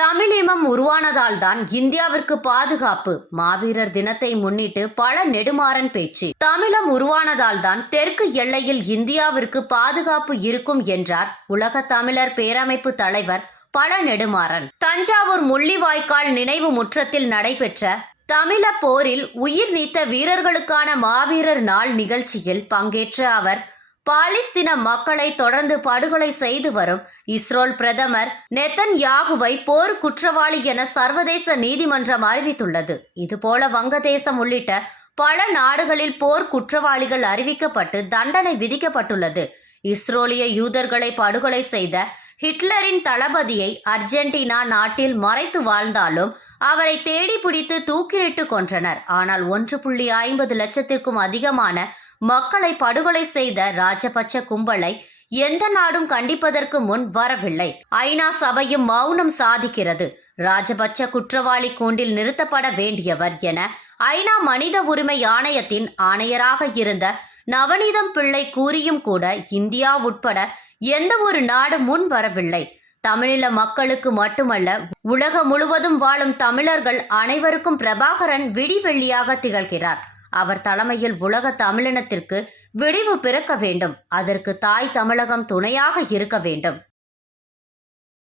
தமிழிமம் உருவானதால் தான் இந்தியாவிற்கு பாதுகாப்பு. மாவீரர் தினத்தை முன்னிட்டு பல நெடுமாறன் பேச்சு. தமிழம் உருவானதால் தான் தெற்கு எல்லையில் இந்தியாவிற்கு பாதுகாப்பு இருக்கும் என்றார் உலக தமிழர் பேரமைப்பு தலைவர் பல நெடுமாறன். தஞ்சாவூர் முள்ளிவாய்க்கால் நினைவு முற்றத்தில் நடைபெற்ற தமிழ போரில் உயிர் நீத்த வீரர்களுக்கான மாவீரர் நாள் நிகழ்ச்சியில் பங்கேற்ற அவர் பாலிஸ்தீன மக்களை தொடர்ந்து படுகொலை செய்து வரும் இஸ்ரோல் பிரதமர் நெத்தன் யாகுவை போர் குற்றவாளி என சர்வதேச நீதிமன்றம் அறிவித்துள்ளது. இதுபோல வங்கதேசம் உள்ளிட்ட பல நாடுகளில் போர் குற்றவாளிகள் அறிவிக்கப்பட்டு தண்டனை விதிக்கப்பட்டுள்ளது. இஸ்ரோலிய யூதர்களை படுகொலை செய்த ஹிட்லரின் தளபதியை அர்ஜென்டினா நாட்டில் மறைத்து வாழ்ந்தாலும் அவரை தேடி பிடித்து தூக்கிலிட்டு கொன்றனர். ஆனால் ஒன்று புள்ளி ஐம்பது லட்சத்திற்கும் அதிகமான மக்களை படுகொலை செய்த ராஜபட்ச கும்பலை எந்த நாடும் கண்டிப்பதற்கு முன் வரவில்லை. ஐநா சபையும் மௌனம் சாதிக்கிறது. ராஜபட்ச குற்றவாளி கூண்டில் நிறுத்தப்பட வேண்டியவர் என ஐநா மனித உரிமை ஆணையத்தின் ஆணையராக இருந்த நவநீதம் பிள்ளை கூறியும் கூட இந்தியா உட்பட எந்த ஒரு நாடு முன் வரவில்லை. தமிழீழ மக்களுக்கு மட்டுமல்ல உலகம் முழுவதும் வாழும் தமிழர்கள் அனைவருக்கும் பிரபாகரன் விடிவெள்ளியாக திகழ்கிறார். அவர் தலைமையில் உலக தமிழினத்திற்கு விடிவு பிறக்க வேண்டும். அதற்கு தாய் தமிழகம் துணையாக இருக்க வேண்டும்.